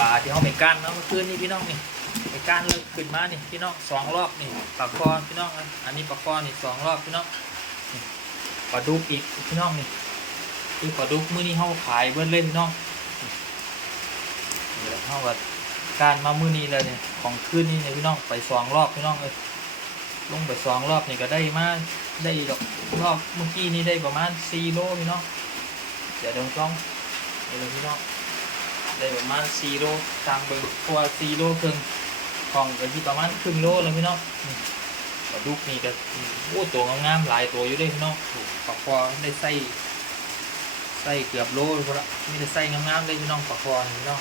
ปลาที่เขาไปก้านเนาะเมื่อคืนนี่พี่น้องนี่ไปก้านเลยขึ้นมานี่พี่น้องสองรอบนี่ปลาคอพี่น้องอันนี้ปลาคอนี่สองรอบพี่น้องปลาดุกอีกพี่น้องนี่คือปลาดุกมื้อนี้เขาขายเบิ้ลเลยพี่น้องนี่แหละเขาแบบการมามื้อนี้เลยเนี่ยของคืนนี้เนี่ยพี่น้องไปสองรอบพี่น้องเลยลงไปสองรอบนี่ก็ได้มาได้ดอกรอบเมื่อกี้นี่ได้ประมาณสี่โลพี่น้องเดี๋ยวเดี๋ยวลองเดี๋ยวพี่น้อง ได้ประมาณ4โลทางเบิ่งเพราะว่า4โลครึ่งของก็ที่ประมาณครึ่งโลแล้วพี่น้องนี่ปลาดุกนี่ก็โอ้ตัวงามๆหลายตัวอยู่เด้วยพี่น้องถูกปลาคอได้ใส่ใส่เกือบโลเลยพอละมีแต่ใส่งามๆเลยพี่น้องปลาคอนี่พี่น้อง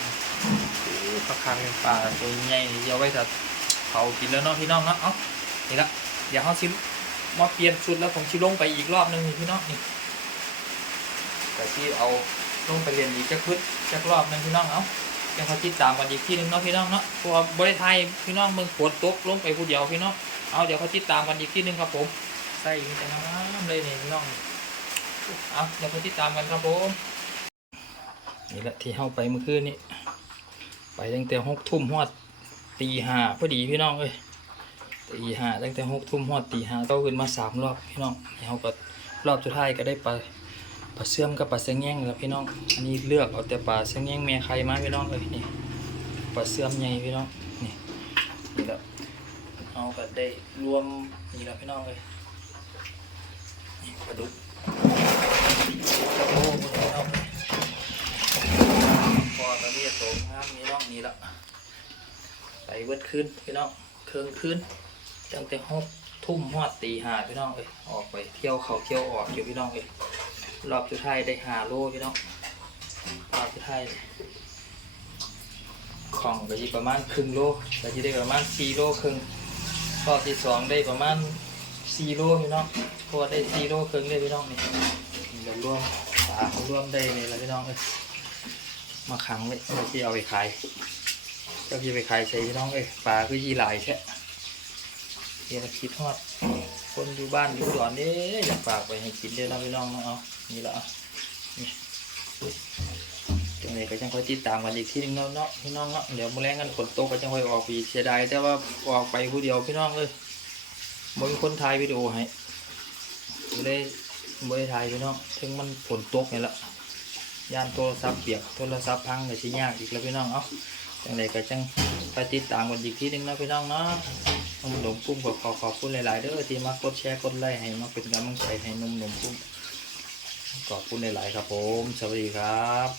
โอ้ปลาคางเป็นปลาตัวใหญ่นี่เอาไว้ถ้าเผากินแล้วเนาะพี่น้องเนาะเอ้านี่ละเดี๋ยวเขาชิมมาเปลี่ยนชุดแล้วผมชิลงไปอีกรอบหนึงนี่พี่น้องนี่แต่ที่เอา ลงไปเรียนอีกจักพึ่จักรอบหนึงพี่น้องเอ้ายังเขาติดตามกันอีกที่นึงเนาะพี่น้องเนาะเพราะบริไทยพี่น้องเมืองฝนตกลงไปผู้เดียวพี่น้องเอาเดี๋ยวเขาติดตามกันอีกที่นึงครับผมใส่มีแต่งามๆเลยนี่พี่น้องเอาเดี๋ยวเขาติดตามกันครับผมนี่แหละที่เข้าไปเมื่อคืนนี้ไปตั้งแต่หกทุ่มฮอดตีห้าพอดีพี่น้องเอ้ยตีห้าตั้งแต่หกทุ่มฮอดตีห้าเราขึ้นมาสามรอบพี่น้องเขาก็รอบสุดท้ายก็ได้ไป ปลาเสื่อมกับปลาเสียงแยงครับพี่น้อง อันนี้เลือกเอาแต่ปลาเสียงแยงแม่ไข่มาพี่น้องเลยนี่ปลาเสื่อมใหญ่พี่น้องนี่นี่แหละเอาก็ได้รวมนี่แหละพี่น้องเลยนี่ปลาดุกโอ้พี่น้องเลยพอตอนนี้โตงามพี่น้องนี่ละไปเวิดขึ้นพี่น้องเครื่องขึ้นตั้งแต่หกทุ่มหอดตีหาพี่น้องเอ้ยออกไปเที่ยวเขาเที่ยวออกอยู่พี่น้องเอ้ย รอบสุดท้ายได้หาโลพี่น้องรอบสุดท้ายของก็จะประมาณครึ่งโลก็จะได้ประมาณสี่โลครึ่งรอบที่สองได้ประมาณสี่โลพี่น้องเพราะว่าได้สี่โลครึ่งเลยพี่น้องนี่เดี๋ยวรวมปลารวมได้เลยละพี่น้องเอ้ยมาขังไว้เพื่อที่เอาไปขายเจ้าที่ไปขายใส่พี่น้องเอ้ยปลาคือยี่หลายแท้เดี๋ยวคิดทอด คนอยู่บ้านอยู่ดอนนี่อยากฝากไปให้กินเด้อนะพี่น้องเนาะเอานี่ละนี่จังเลยก็จังค่อยติดตามกันอีกทีหนึงเนาะเนาะพี่น้องเนาะเดี๋ยวมื้อแรงกันฝนตกก็จังค่อยออกไปเสียดายแต่ว่าออกไปผู้เดียวพี่น้องเลยบ่มีคนถ่ายวิดีโอให้ก็เลยบ่ได้ถ่ายพี่น้องถึงมันฝนตกนี่ละย่านโทรศัพท์เปียกโทรศัพท์พังก็สิยากอีกแล้วพี่น้องเอ้าจังเลยก็จังไปติดตามกันอีกทีหนึงนะพี่น้องเนาะ นมหนมปุ้มก็ขอขอบคุณหลาย ๆ เด้อที่มากดแชร์กดไลค์ให้มาเป็นกำลังใจให้นมหนมปุ้มขอบคุณหลาย ๆ ครับผม สวัสดีครับ